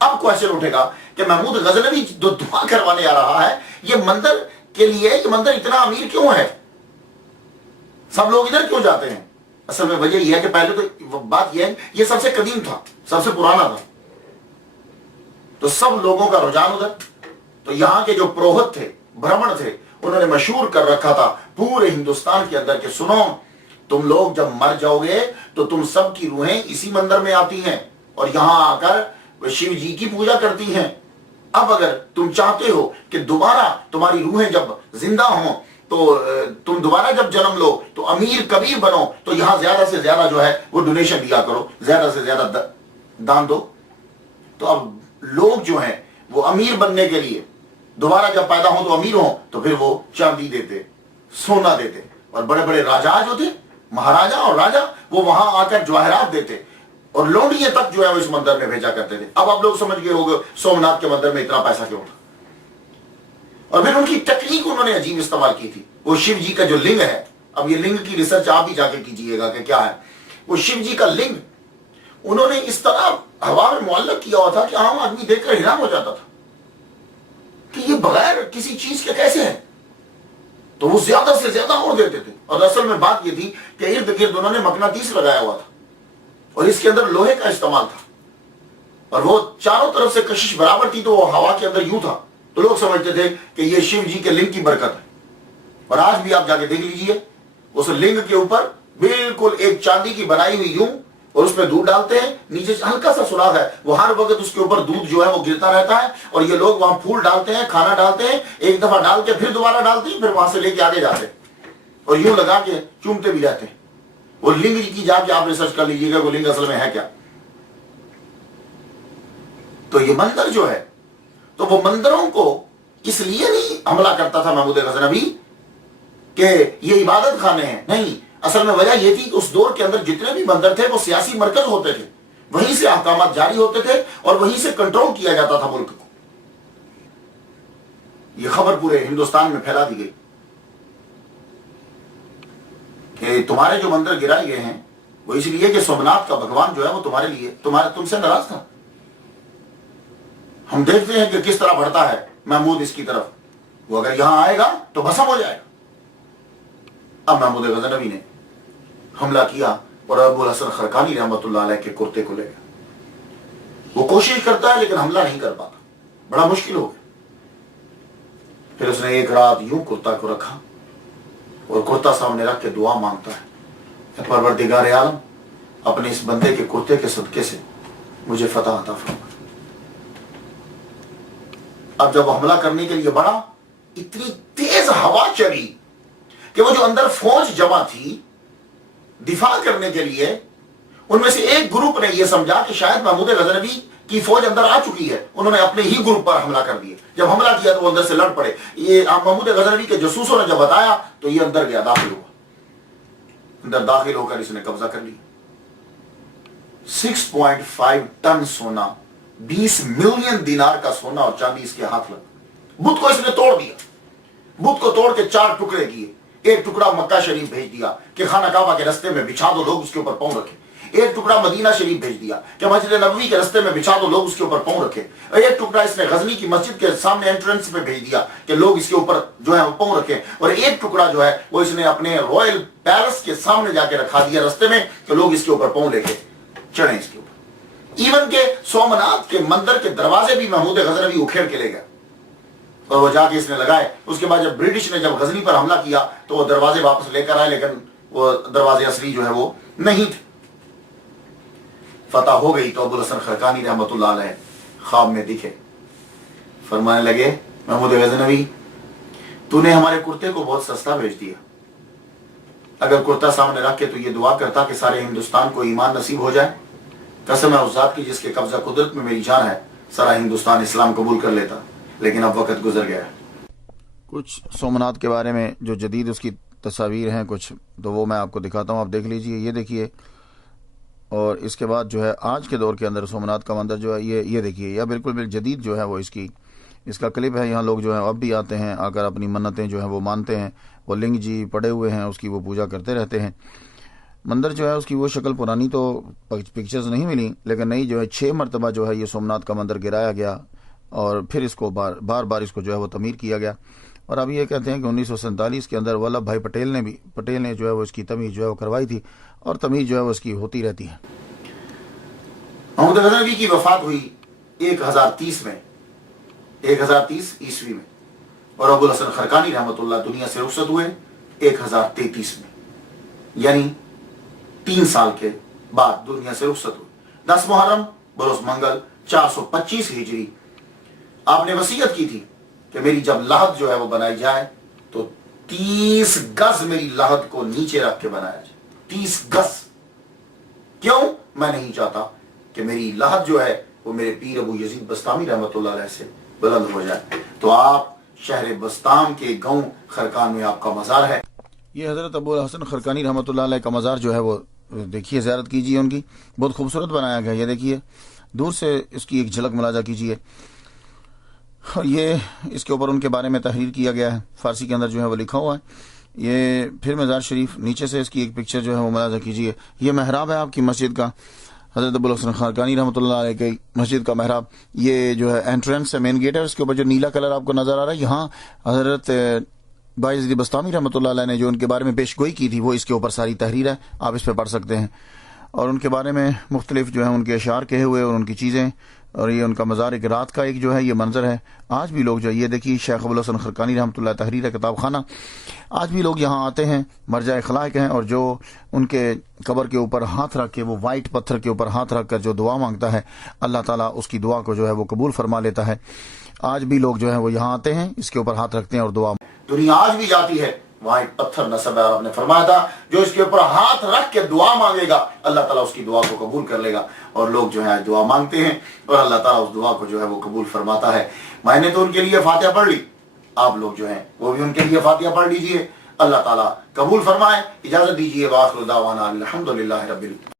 اب کوشچن اٹھے گا کہ محمود غزنوی جو دعا کروانے آ رہا ہے یہ مندر کے لیے، یہ مندر اتنا امیر کیوں ہے؟ سب لوگ ادھر کیوں جاتے ہیں؟ اصل میں وجہ یہ ہے کہ پہلے تو بات یہ ہے یہ سب سے قدیم تھا، سب سے پرانا تھا، تو سب لوگوں کا رجحان ادھر. تو یہاں کے جو پروہت تھے، برہمن تھے، انہوں نے مشہور کر رکھا تھا پورے ہندوستان کے اندر کہ سنو، تم لوگ جب مر جاؤ گے تو تم سب کی روحیں اسی مندر میں آتی ہیں اور یہاں آ کر شیو جی کی پوجا کرتی ہیں. اب اگر تم چاہتے ہو کہ دوبارہ تمہاری روحیں جب زندہ ہوں تو تم دوبارہ جب جنم لو تو امیر کبیر بنو، تو یہاں زیادہ سے زیادہ جو ہے وہ ڈونیشن دیا کرو، زیادہ سے زیادہ دان دو. تو اب لوگ جو ہیں وہ امیر بننے کے لیے دوبارہ جب پیدا ہوں تو امیر ہوں تو پھر وہ چاندی دیتے، سونا دیتے، اور بڑے بڑے راجا جو تھے، مہاراجا اور راجا، وہ وہاں آ کر جواہرات دیتے اور لونڈیے تک جو ہے وہ اس مندر میں بھیجا کرتے تھے. اب آپ لوگ سمجھ گئے ہوگے سومناتھ کے مندر میں اتنا پیسہ کیوں تھا. اور پھر ان کی ٹیکنیک انہوں نے عجیب استعمال کی تھی. وہ شیو جی کا جو لنگ ہے، اب یہ لنگ کی ریسرچ آپ بھی جا کے کیجئے گا کہ کیا ہے. وہ شیو جی کا لنگ انہوں نے اس طرح ہوا میں معلق کیا ہوا تھا کہ عام آدمی دیکھ کر حیران ہو جاتا تھا کہ یہ بغیر کسی چیز کے کیسے ہے. تو وہ زیادہ سے زیادہ اور دیتے تھے. اور اصل میں بات یہ تھی کہ ارد گرد انہوں نے مقناطیس لگایا ہوا تھا اور اس کے اندر لوہے کا استعمال تھا، اور وہ چاروں طرف سے کشش برابر تھی تو وہ ہوا کے اندر یوں تھا، تو لوگ سمجھتے تھے کہ یہ شیو جی کے لنگ کی برکت ہے. اور آج بھی آپ جا کے دیکھ لیجئے، اس لنگ کے اوپر بالکل ایک چاندی کی بنائی ہوئی یوں، اور اس میں دودھ ڈالتے ہیں، نیچے سے ہلکا سا سوراخ ہے، وہ ہر وقت اس کے اوپر دودھ جو ہے وہ گرتا رہتا ہے. اور یہ لوگ وہاں پھول ڈالتے ہیں، کھانا ڈالتے ہیں، ایک دفعہ ڈال کے پھر دوبارہ ڈالتے ہیں، پھر وہاں سے لے کے آگے جاتے ہیں اور یوں لگا کے چومتے بھی رہتے ہیں. وہ لنگ کی جا کے آپ ریسرچ کر لیجیے گا وہ لنگ اصل میں ہے کیا. تو یہ مندر جو ہے، تو وہ مندروں کو اس لیے نہیں حملہ کرتا تھا محمود غزنوی کہ یہ عبادت خانے ہیں، نہیں. اصل میں وجہ یہ تھی کہ اس دور کے اندر جتنے بھی مندر تھے وہ سیاسی مرکز ہوتے تھے، وہیں سے احکامات جاری ہوتے تھے اور وہیں سے کنٹرول کیا جاتا تھا ملک کو. یہ خبر پورے ہندوستان میں پھیلا دی گئی کہ تمہارے جو مندر گرائے گئے ہیں وہ اس لیے کہ سومناتھ کا بھگوان جو ہے وہ تمہارے لیے تم سے ناراض تھا. ہم دیکھتے ہیں کہ کس طرح بڑھتا ہے محمود اس کی طرف، وہ اگر یہاں آئے گا تو بھسم ہو جائے گا. اب محمود غزنوی نے حملہ کیا اور ابو الحسن خرقانی رحمۃ اللہ علیہ کے کرتے کو لے گیا. وہ کوشش کرتا ہے لیکن حملہ نہیں کر پاتا، بڑا مشکل ہو گیا. پھر اس نے ایک رات یوں کرتا کو رکھا اور کرتا سامنے رکھ کے دعا مانگتا ہے، اے پروردگار عالم، اپنے اس بندے کے کرتے کے صدقے سے مجھے فتح عطا فرما. اب جب حملہ کرنے کے لیے بڑھا، اتنی تیز ہوا چلی کہ وہ جو اندر فوج جمع تھی دفاع کرنے کے لیے، ان میں سے ایک گروپ نے یہ سمجھا کہ شاید محمود غزنوی کی فوج اندر آ چکی ہے، انہوں نے اپنے ہی گروپ پر حملہ کر دیا. جب حملہ کیا تو وہ اندر سے لڑ پڑے. یہ محمود غزنوی کے جاسوسوں نے جب بتایا تو یہ اندر گیا، داخل ہوا. اندر داخل ہو کر اس نے قبضہ کر لیا. 6.5 ٹن سونا، 20 ملین دینار کا سونا اور چاندی اس کے ہاتھ لگا. بت کو اس نے توڑ دیا. بت کو توڑ توڑ کے 4 ٹکڑے کیے. ایک ٹکڑا مکہ شریف بھیج دیا کہ خانہ کعبہ کے رستے میں بچھا دو، لوگ اس کے اوپر پاؤں رکھے. ایک ٹکڑا مدینہ شریف بھیج دیا کہ مسجد نبوی کے رستے میں بچھا دو، لوگ اس کے اوپر پاؤں رکھے. ایک ٹکڑا اس نے غزنی کی مسجد کے سامنے انٹرنس پہ بھیج دیا کہ لوگ اس کے اوپر جو ہے وہ پاؤں رکھے. اور ایک ٹکڑا جو ہے وہ اس نے اپنے رائل پیلس کے سامنے جا کے رکھا دیا رستے میں کہ لوگ اس کے اوپر پاؤں لے کے چڑھیں اس کے اوپر. ایون کہ سومناتھ کے مندر کے دروازے بھی محمود غزنوی اکھیڑ کے لے گیا اور وہ جا کے اس نے لگائے. اس کے بعد جب برٹش نے جب غزنی پر حملہ کیا تو وہ دروازے واپس لے کر آئے، لیکن وہ دروازے اصلی جو ہے وہ نہیں تھے. فتح ہو گئی تو ابوالحسن خرقانی رحمۃ اللہ علیہ خواب میں دکھے، فرمانے لگے محمود غزنوی تو نے ہمارے کرتے کو بہت سستا بھیج دیا. اگر کرتا سامنے رکھ کے تو یہ دعا کرتا کہ سارے ہندوستان کو ایمان نصیب ہو جائے، قسم ہے اس ذات کی جس کے قبضہ قدرت میں میری جان ہے، سارا ہندوستان اسلام قبول کر لیتا. لیکن اب وقت گزر گیا. کچھ سومناتھ کے بارے میں جو جدید اس کی تصاویر ہیں کچھ، تو وہ میں آپ کو دکھاتا ہوں، آپ دیکھ لیجئے. یہ دیکھیے. اور اس کے بعد جو ہے آج کے دور کے اندر سومناتھ کا مندر جو ہے یہ دیکھیے، یہ بالکل جدید جو ہے وہ اس کا کلپ ہے. یہاں لوگ جو ہے اب بھی آتے ہیں، آ کر اپنی منتیں جو ہیں وہ مانتے ہیں. وہ لنگ جی پڑے ہوئے ہیں، اس کی وہ پوجا کرتے رہتے ہیں. مندر جو ہے اس کی وہ شکل پرانی تو پکچرز نہیں ملی، لیکن نئی جو ہے 6 مرتبہ جو ہے یہ سومناتھ کا مندر گرایا گیا اور پھر اس کو بار بار اس کو جو ہے وہ تعمیر کیا گیا. اور اب یہ کہتے ہیں کہ 1947 کے اندر ولبھ بھائی پٹیل نے جو ہے وہ اس کی تعمیر جو ہے وہ کروائی تھی، اور تعمیر جو ہے وہ اس کی ہوتی رہتی ہے. محمود غزنوی کی وفات ہوئی 1030 میں، 1030 عیسوی میں، اور ابوالحسن خرقانی رحمۃ اللہ دنیا سے رخصت ہوئے 1033 میں، یعنی 3 سال کے بعد دنیا سے رخصت ہوئے. 10 محرم بروز منگل 425 ہجری. آپ نے وصیت کی تھی کہ میری جب لحد جو ہے وہ بنائی جائے تو 30 گز میری لحد کو نیچے رکھ کے بنایا جائے. 30 گز. کیوں؟ میں نہیں چاہتا کہ میری لحد جو ہے وہ میرے پیر ابو یزید بستامی رحمۃ اللہ علیہ سے بلند ہو جائے. تو آپ شہر بستام کے گاؤں خرقان میں آپ کا مزار ہے. یہ حضرت ابوالحسن خرقانی رحمۃ اللہ علیہ کا مزار جو ہے وہ دیکھیے، زیارت کیجیے. ان کی بہت خوبصورت بنایا گیا. یہ دیکھیے، دور سے اس کی ایک جھلک ملاحظہ کیجیے. اور یہ اس کے اوپر ان کے بارے میں تحریر کیا گیا ہے، فارسی کے اندر جو ہے وہ لکھا ہوا ہے. یہ پھر مزار شریف، نیچے سے اس کی ایک پکچر جو ہے وہ ملاحظہ کیجیے. یہ محراب ہے آپ کی مسجد کا، حضرت ابوالحسن خرقانی رحمۃ اللہ علیہ کی مسجد کا محراب. یہ جو ہے انٹرنس ہے، مین گیٹ ہے، اس کے اوپر جو نیلا کلر آپ کو نظر آ رہا ہے، یہاں حضرت بھائی یزید بستامی رحمۃ اللہ علیہ نے جو ان کے بارے میں پیش گوئی کی تھی وہ اس کے اوپر ساری تحریر ہے، آپ اس پہ پڑھ سکتے ہیں. اور ان کے بارے میں مختلف جو ہیں ان کے اشعار کہے ہوئے اور ان کی چیزیں. اور یہ ان کا مزار ایک رات کا ایک جو ہے یہ منظر ہے. آج بھی لوگ جو ہے، یہ دیکھیے شیخ ابوالحسن خرقانی رحمۃ اللہ تحریر کتاب خانہ، آج بھی لوگ یہاں آتے ہیں، مرجع خلائق ہیں. اور جو ان کے قبر کے اوپر ہاتھ رکھ کے، وہ وائٹ پتھر کے اوپر ہاتھ رکھ کر جو دعا مانگتا ہے، اللہ تعالیٰ اس کی دعا کو جو ہے وہ قبول فرما لیتا ہے. آج بھی لوگ جو ہے وہ یہاں آتے ہیں، اس کے اوپر ہاتھ رکھتے ہیں اور دعا. دنیا آج بھی جاتی ہے، وہاں ایک پتھر نصب ہے، اور آپ نے فرمایا تھا جو اس کے اوپر ہاتھ رکھ کے دعا مانگے گا اللہ تعالیٰ اس کی دعا کو قبول کر لے گا. اور لوگ جو ہے دعا مانگتے ہیں اور اللہ تعالیٰ اس دعا کو جو ہے وہ قبول فرماتا ہے. میں نے تو ان کے لیے فاتحہ پڑھ لی، آپ لوگ جو ہیں وہ بھی ان کے لیے فاتحہ پڑھ لیجئے. اللہ تعالیٰ قبول فرمائے. اجازت دیجیے. وآخر دعوانا الحمدللہ رب العالمین.